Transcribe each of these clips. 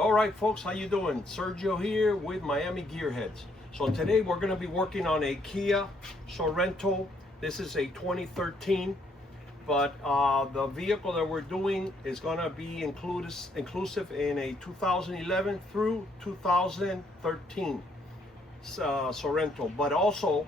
All right, folks, how you doing? Sergio here with Miami Gearheads. So today we're going to be working on a Kia Sorento. This is a 2013, but the vehicle that we're doing is going to be inclusive in a 2011 through 2013 Sorento, but also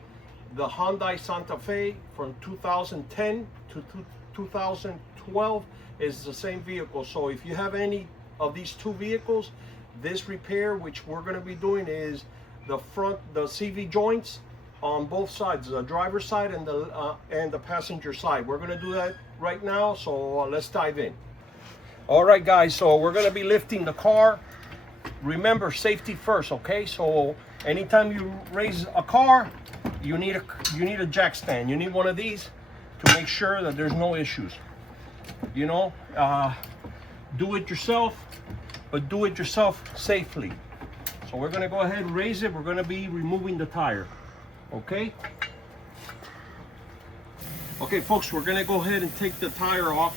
the Hyundai Santa Fe from 2010 to 2012 is the same vehicle. So if you have any of these two vehicles, this repair which we're going to be doing is the CV joints on both sides, the driver's side and the passenger side. We're going to do that right now, so let's dive in. All right, guys, so we're going to be lifting the car. Remember, safety first, okay? So anytime you raise a car, you need a jack stand. You need one of these to make sure that there's no issues. You know, do it yourself, but do it yourself safely. So we're going to go ahead and raise it. We're going to be removing the tire, okay? Okay, folks, we're going to go ahead and take the tire off.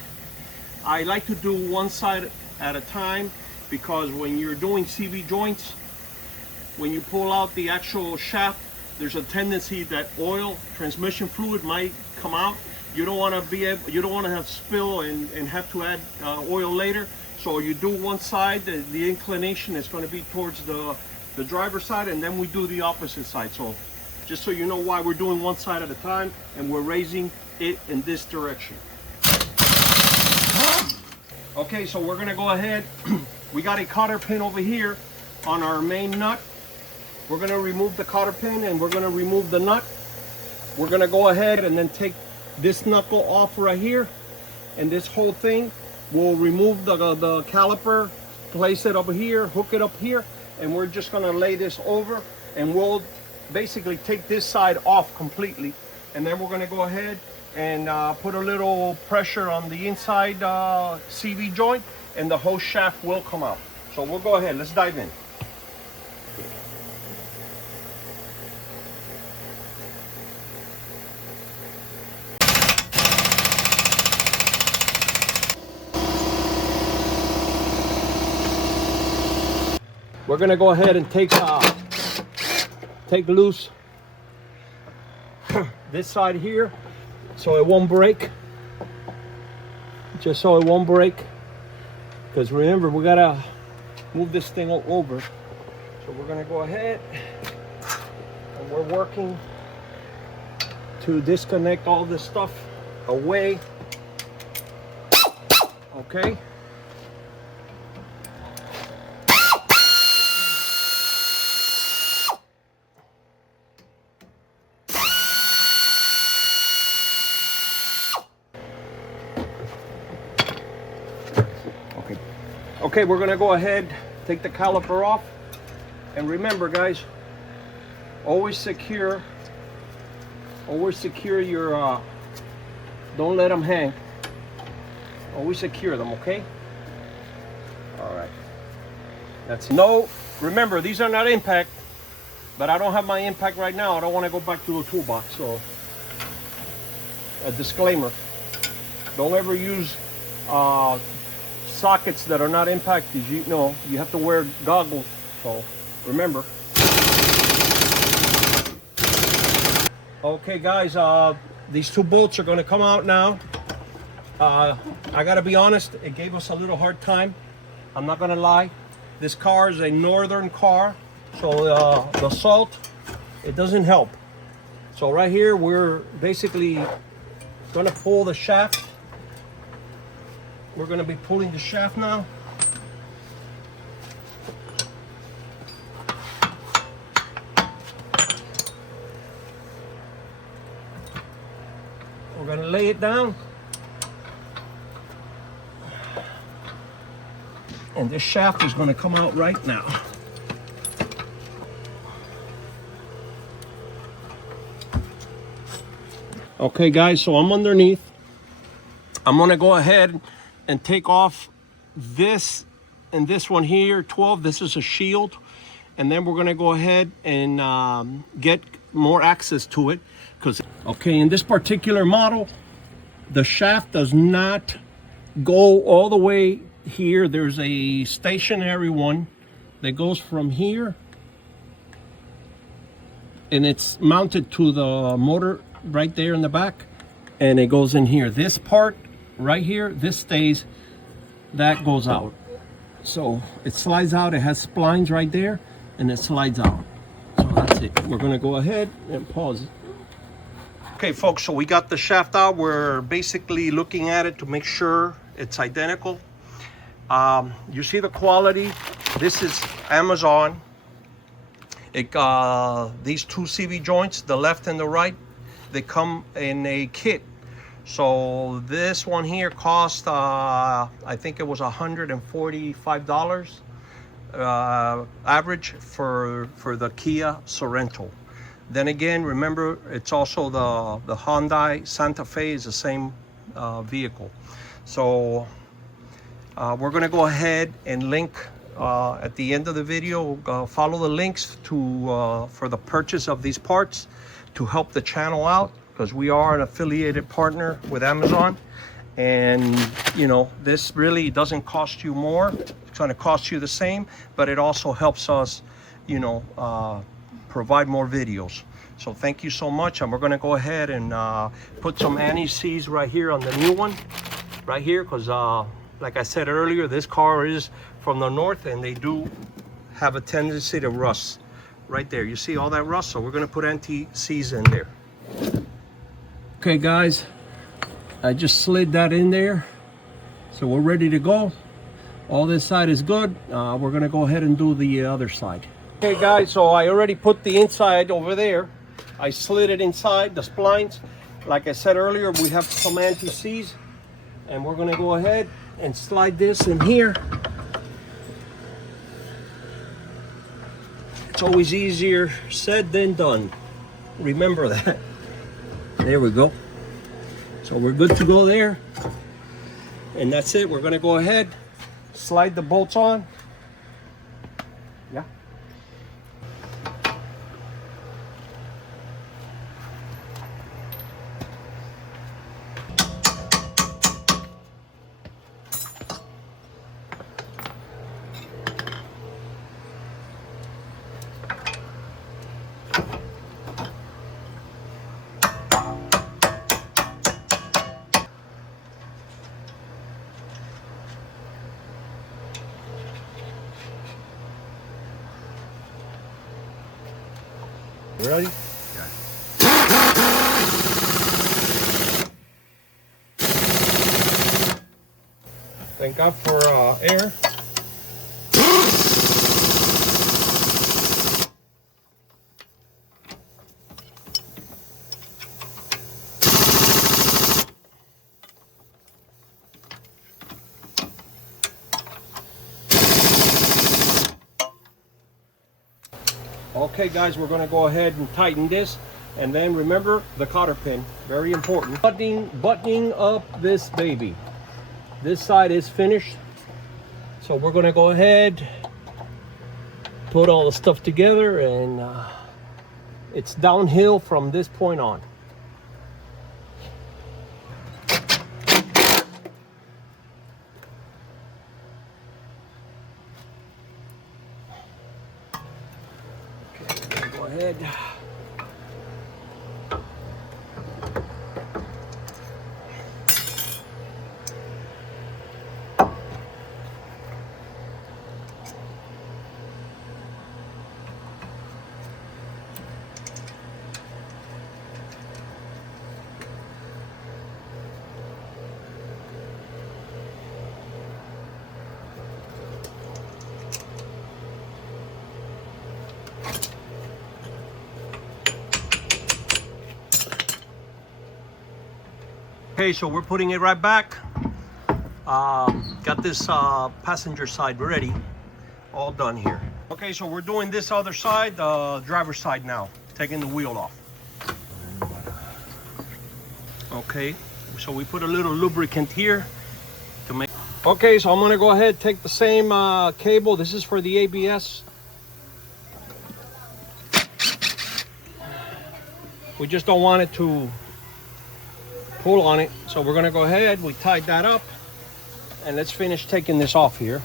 I like to do one side at a time because when you're doing CV joints, when you pull out the actual shaft, there's a tendency that oil, transmission fluid might come out. You don't want to have spill and have to add oil later. So you do one side, the inclination is going to be towards the driver's side, and then we do the opposite side. So just so you know why we're doing one side at a time, and we're raising it in this direction. Okay, so we're going to go ahead. We got a cotter pin over here on our main nut. We're going to remove the cotter pin and we're going to remove the nut. We're going to go ahead and then take this knuckle off right here, and this whole thing, we'll remove the caliper, place it over here, hook it up here, and we're just going to lay this over, and we'll basically take this side off completely, and then we're going to go ahead and put a little pressure on the inside CV joint, and the whole shaft will come out. So we'll go ahead, let's dive in. We're gonna go ahead and take loose this side here so it won't break. Just so it won't break. Because remember, we gotta move this thing over. So we're gonna go ahead and we're working to disconnect all this stuff away. Okay. Okay, we're gonna go ahead, take the caliper off, and remember, guys, always secure your, don't let them hang. Always secure them, okay? All right. Remember, these are not impact, but I don't have my impact right now. I don't want to go back to the toolbox, so a disclaimer. Don't ever use sockets that are not impacted. You know, you have to wear goggles, so remember. Okay, guys, these two bolts are going to come out now. I gotta be honest, it gave us a little hard time. I'm not gonna lie. This car is a northern car, so the salt, it doesn't help. So right here, we're basically gonna pull the shaft. We're going to be pulling the shaft now. We're going to lay it down. And this shaft is going to come out right now. Okay, guys, so I'm underneath. I'm going to go ahead and take off this and this one here, 12. This is a shield, and then we're going to go ahead and get more access to it, because okay, in this particular model, the shaft does not go all the way here there's a stationary one that goes from here, and it's mounted to the motor right there in the back, and it goes in here. This part right here, this stays, that goes out. So it slides out. It has splines right there, and it slides out. So that's it. We're gonna go ahead and pause it. Okay, folks, so we got the shaft out. We're basically looking at it to make sure it's identical. You see the quality. This is Amazon. These two CV joints, the left and the right, they come in a kit. So this one here cost, I think it was $145 average for the Kia Sorento. Then again, remember, it's also the Hyundai Santa Fe is the same vehicle. So we're gonna go ahead and link at the end of the video, follow the links to for the purchase of these parts to help the channel out, because we are an affiliated partner with Amazon. And you know, this really doesn't cost you more. It's going to cost you the same, but it also helps us, you know, provide more videos. So thank you so much. And we're going to go ahead and put some anti-seize right here on the new one right here, because like I said earlier, this car is from the north and they do have a tendency to rust. Right there, you see all that rust? So we're going to put anti-seize in there. Okay guys, I just slid that in there, so we're ready to go. All this side is good. We're gonna go ahead and do the other side. Okay guys, so I already put the inside over there. I slid it inside, the splines. Like I said earlier, we have some anti-seize, and we're gonna go ahead and slide this in here. It's always easier said than done. Remember that. There we go. So we're good to go there. And that's it. We're gonna go ahead, slide the bolts on. Yeah. Ready? Yeah. Thank God for air. Okay guys, we're going to go ahead and tighten this, and then remember the cotter pin, very important. Buttoning up this baby. This side is finished, so we're going to go ahead, put all the stuff together, and it's downhill from this point on. Ahead. Okay, so we're putting it right back. Got this passenger side ready, all done here. Okay, so we're doing this other side, the driver's side now, taking the wheel off. Okay, so we put a little lubricant here to make. Okay, so I'm gonna go ahead, take the same cable. This is for the ABS. We just don't want it to pull on it, so we're gonna go ahead, we tied that up, and let's finish taking this off here.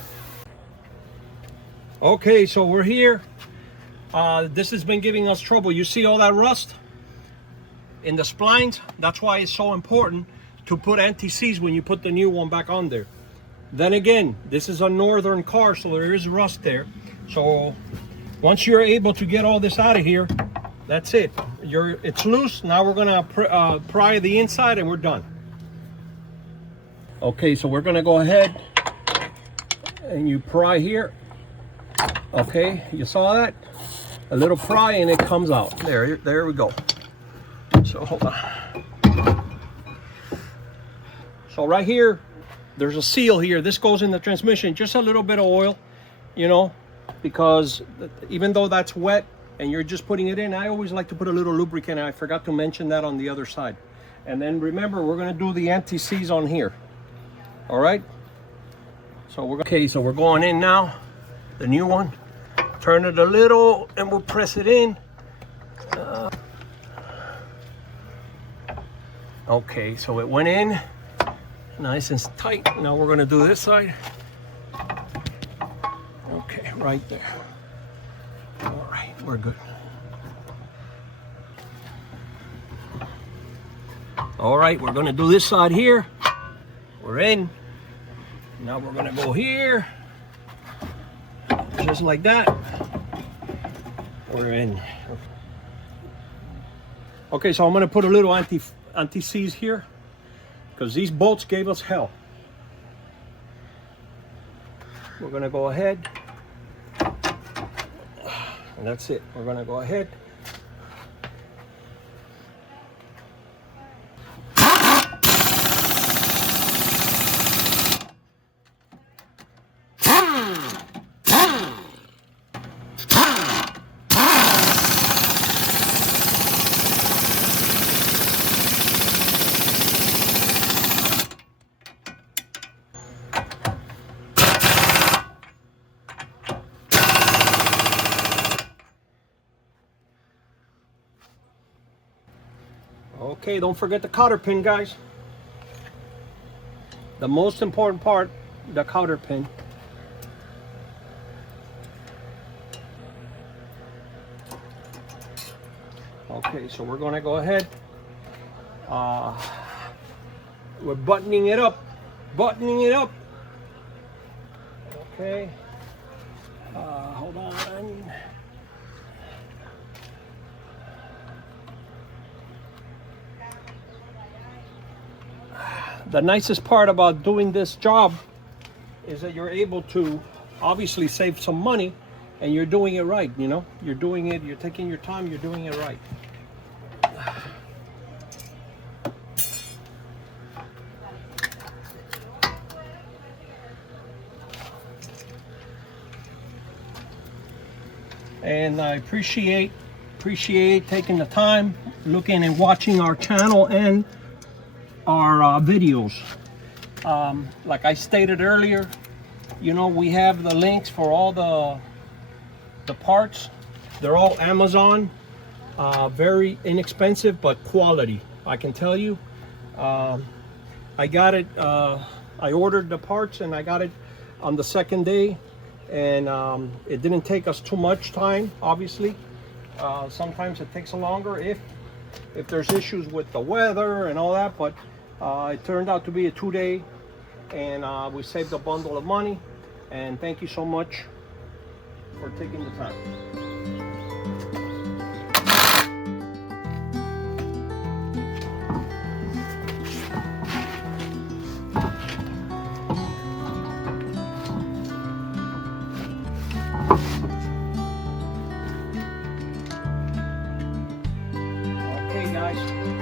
Okay, so we're here. This has been giving us trouble. You see all that rust in the splines? That's why it's so important to put anti-seize when you put the new one back on there. Then again, this is a northern car, so there is rust there. So once you're able to get all this out of here, that's it. It's loose. Now we're gonna pry the inside and we're done. Okay, so we're gonna go ahead and you pry here. Okay, you saw that? A little pry and it comes out. There we go. So hold on. So right here, there's a seal here. This goes in the transmission. Just a little bit of oil, you know, because even though that's wet and you're just putting it in, I always like to put a little lubricant. I forgot to mention that on the other side. And then remember, we're gonna do the anti-seize on here. All right? So we're going in now, the new one. Turn it a little and we'll press it in. Okay, so it went in nice and tight. Now we're gonna do this side. Okay, right there. All right, we're good. All right, we're gonna do this side here. We're in. Now we're gonna go here. Just like that. We're in. Okay, so I'm gonna put a little anti-seize here because these bolts gave us hell. We're gonna go ahead, and that's it. We're gonna go ahead. Okay, don't forget the cotter pin, guys. The most important part, the cotter pin. Okay, so we're gonna go ahead. We're buttoning it up. Okay. Hold on. The nicest part about doing this job is that you're able to obviously save some money, and you're doing it right, you know? You're doing it, you're taking your time, you're doing it right. And I appreciate taking the time, looking and watching our channel and our videos. Like I stated earlier, you know, we have the links for all the parts. They're all Amazon, very inexpensive but quality, I can tell you. I got it, I ordered the parts and I got it on the second day, and it didn't take us too much time, obviously. Sometimes it takes longer if there's issues with the weather and all that, but it turned out to be a 2-day, and we saved a bundle of money. And thank you so much for taking the time. Okay, guys.